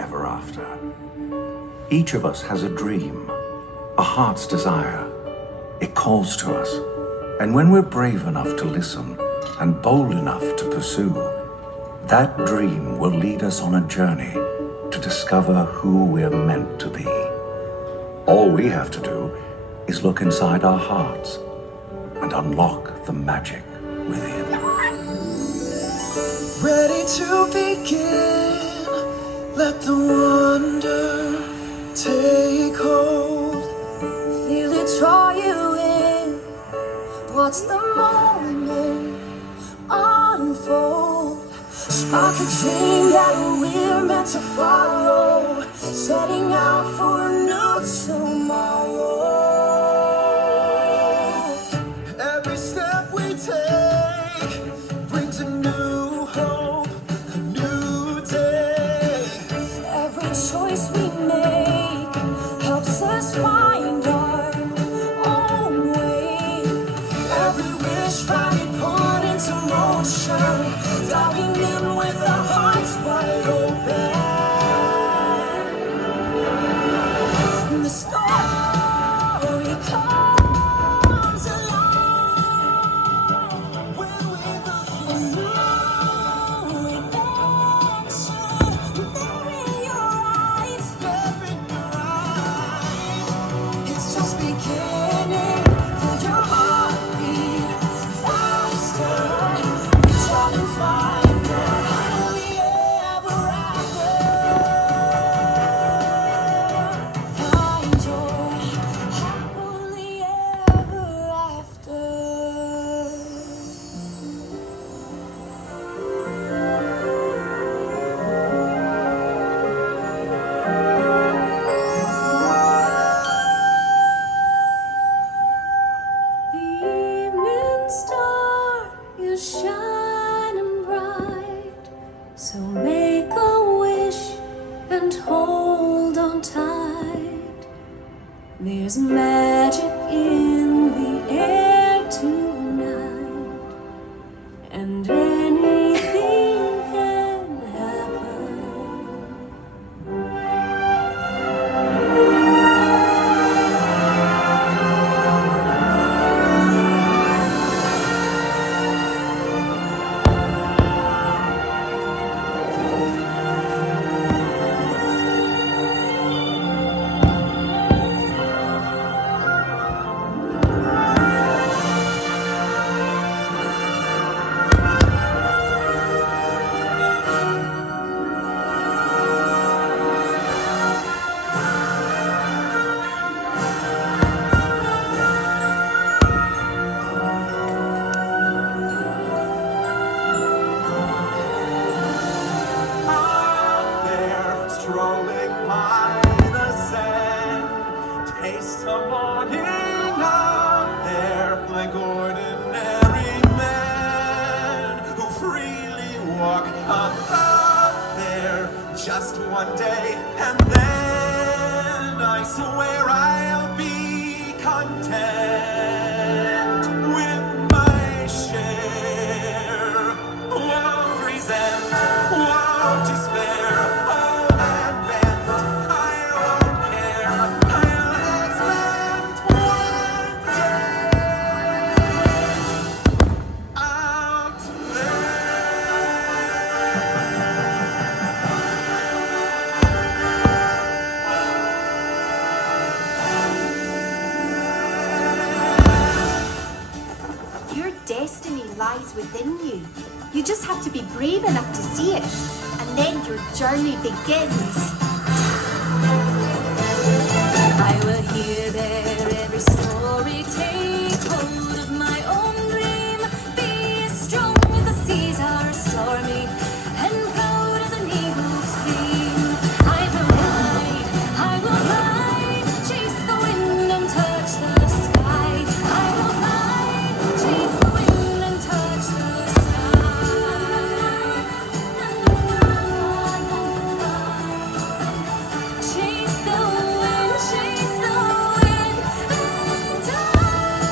ever after. Each of us has a dream, a heart's desire. It calls to us, and when we're brave enough to listen and bold enough to pursue, that dream will lead us on a journey to discover who we're meant to be. All we have to do is look inside our hearts and unlock the magic within. Ready to begin, let the wonder take hold. Feel it draw you in, watch the moment unfold. Spark a dream that we're meant to follow, setting out for a new tomorrow. Every step we take brings a new hope, a new day. Every choice we make helps us find our own way. Every wish finally put into motion, diving in with our hearts wide open. The story comes alive when we look for new adventure. There in your eyes, it's just beginning. Feel your heartbeat faster. Reach out and find the happily ever after. Find your happily ever after. The evening star is shining bright, so make a wish and hold on tight. There's magic in the air tonight, and anything can happen. Out there, strolling by the sand, taste the morning out there, like ordinary men who freely walk about there. Just one day, and then I swear I'll be content with my share. Won't resent, won't despair, hold and bend, I won't care, I'll expect one day out Your destiny lies within you. You just have to be brave enough to see it, and then your journey begins. I will hear there every story, take hold of my own dream. Be as strong as the seas are stormy, and proud as an eagle's dream. I will fly, chase the wind and touch the sky. I will fly, chase the wind and touch the sky. Chase the wind, and touch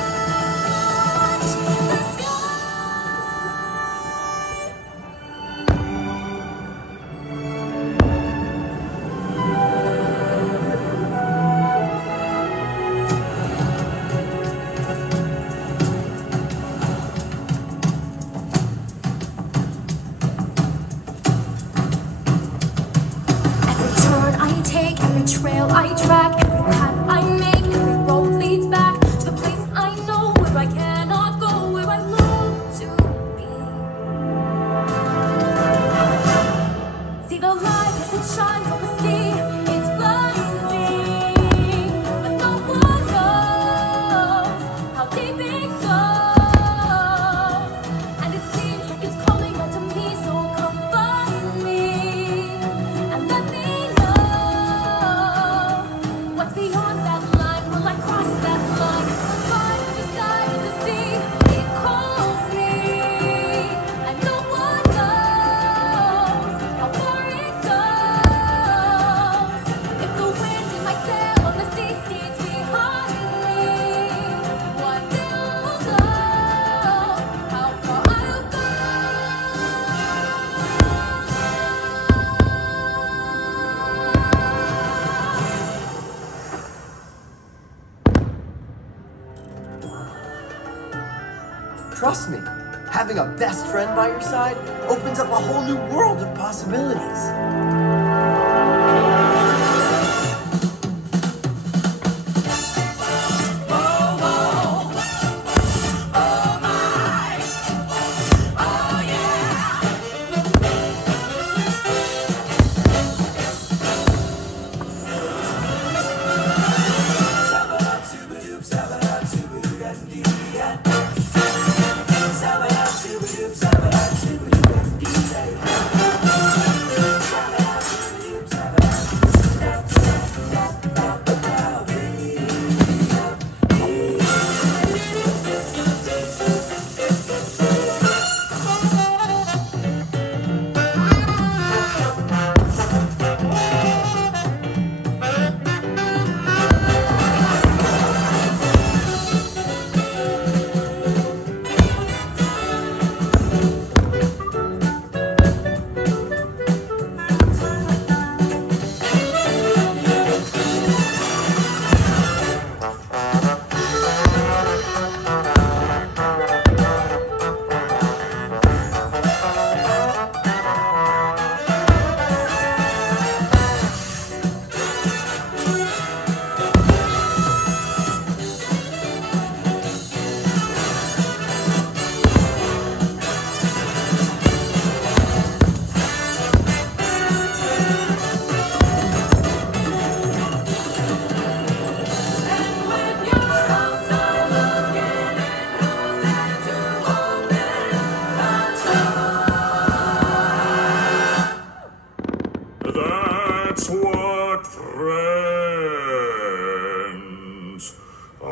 Trust me, having a best friend by your side opens up a whole new world of possibilities. That's what friends are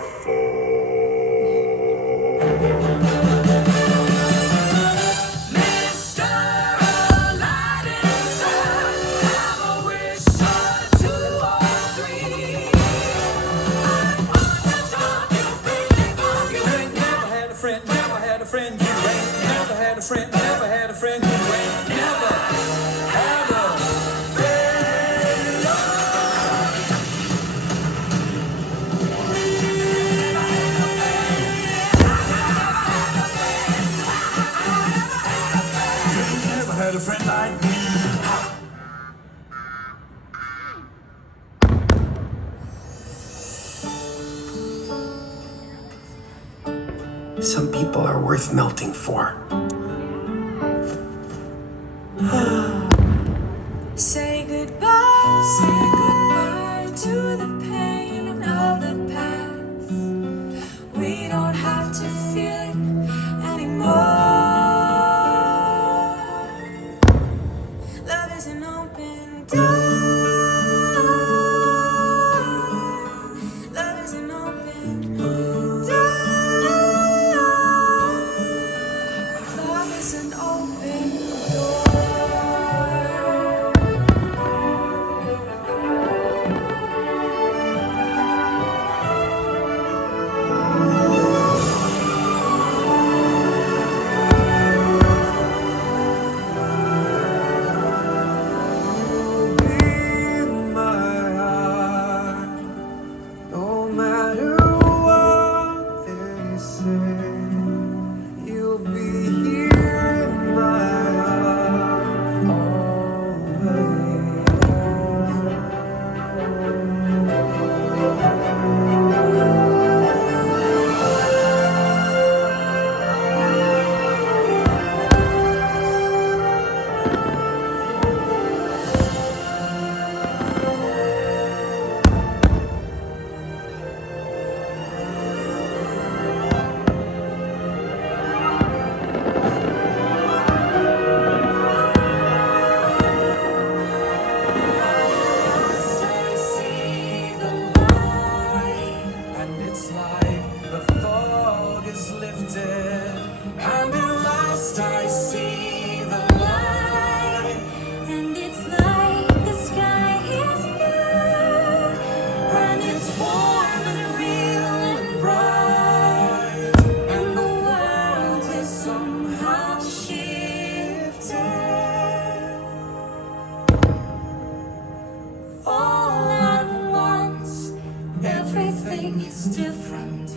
for. Mr. Aladdin, sir, have a wish or two or three. I'm on the job, you bring of you ain't never had a friend, never had a friend, you ain't never had a friend, never had a friend, you ain't never had a Never had a friend like me. Some people are worth melting for. Say goodbye to the pain of the past. We don't have to feel it anymore. Love is an open door. Love is an open door. Love is an open door. in my heart, no matter what they say, you'll be here in my heart always. And it's like the fog is lifted, and at last I see the light. And it's like the sky is blue, and it's warm and real and bright, and the world is somehow shifted. All at once, everything is different.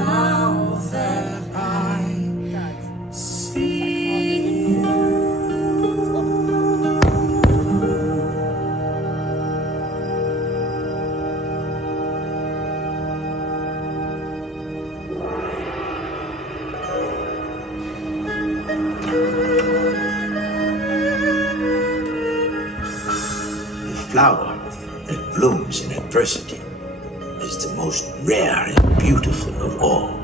now that I see you. The flower that blooms in adversity is the most rare and beautiful of all.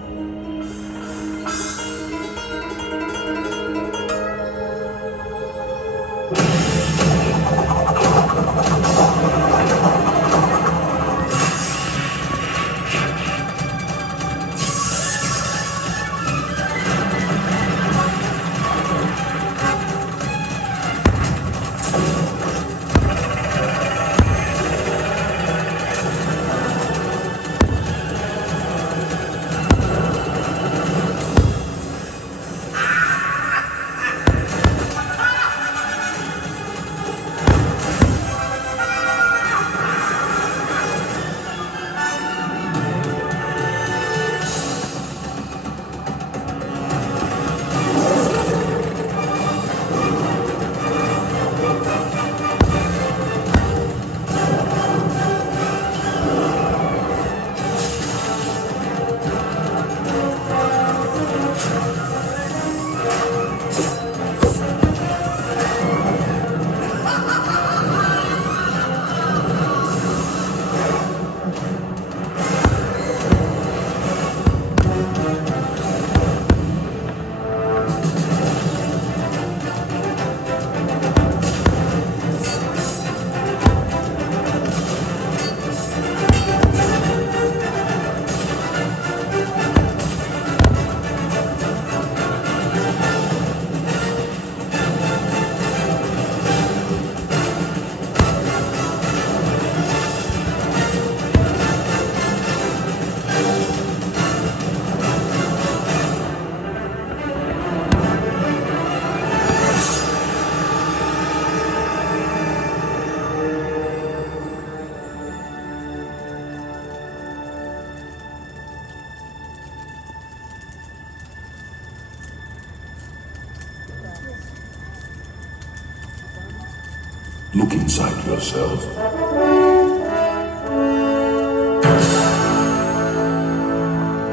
Look inside yourself.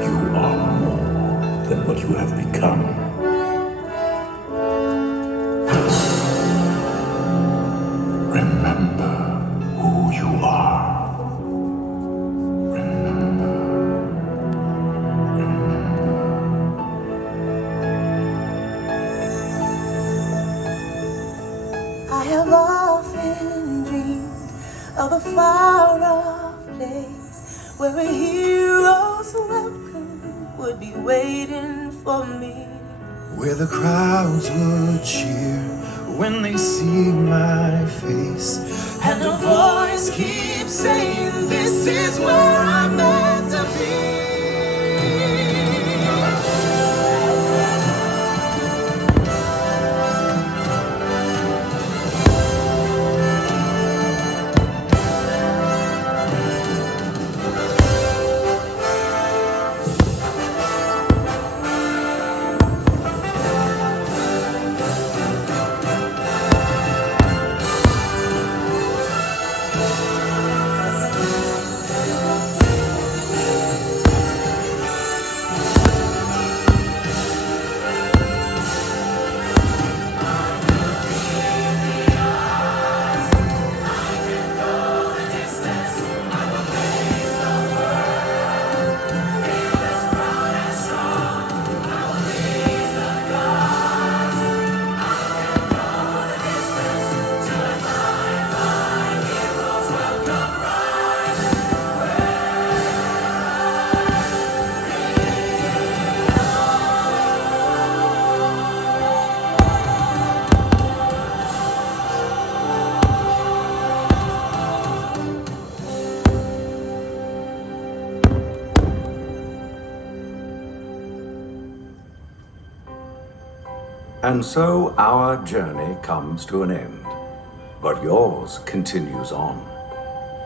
You are more than what you have become. Remember who you are. I have often dreamed of a far-off place where a hero's welcome would be waiting for me. Where the crowds would cheer when they see my face, And a voice keeps saying, this is where I'm meant to be. And so our journey comes to an end, but yours continues on.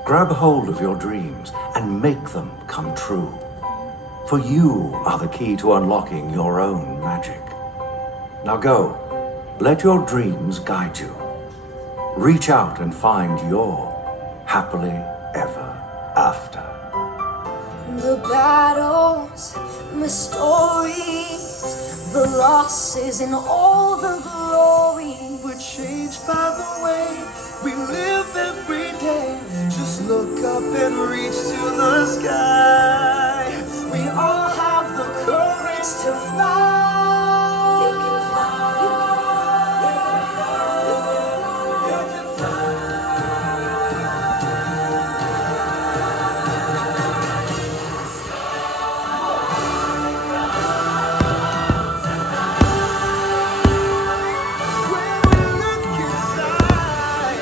Grab hold of your dreams and make them come true. For you are the key to unlocking your own magic. Now go, let your dreams guide you. Reach out and find your happily ever after. The battles, the stories, the losses, and all the glory. We're changed by the way we live every day. Just look up and reach to the sky. We all have the courage to fly. You can fly, you can fly, you can fly. When we look inside,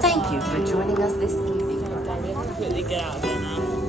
Thank you for joining us this evening. Get out of there now.